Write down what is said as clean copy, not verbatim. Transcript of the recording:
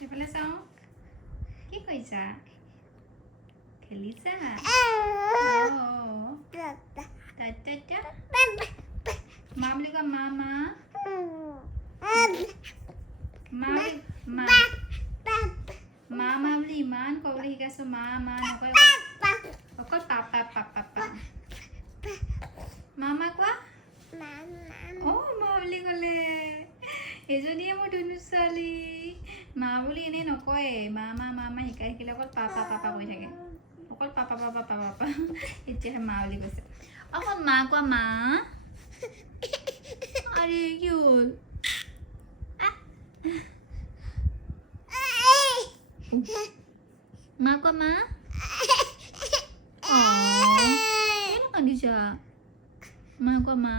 এইফালে চাওঁ কি কৰিছা খেলিছা মা বুলি কোৱা মা মা মা মা মা মা বুলি ইমান ক'বলৈ শিকাইছো মা মা নকয় অকল পাপা পাপা পাপা মা মা কোৱা অ' মা বুলি ক'লে এজনীয়ে মোৰ ধুনু ছোৱালী মা বুলি এনেই নকয়ে মা মা মা মা শিকাই শিকিলে অকল পাপা পাপা কৈ থাকে অকল পাপা পাপা পাপা পাপা এতিয়াহে মা বুলি কৈছে অকল মা কোৱা মা আৰে কি হ'ল মা কোৱা মা কেনে কান্দিছা মা কোৱা মা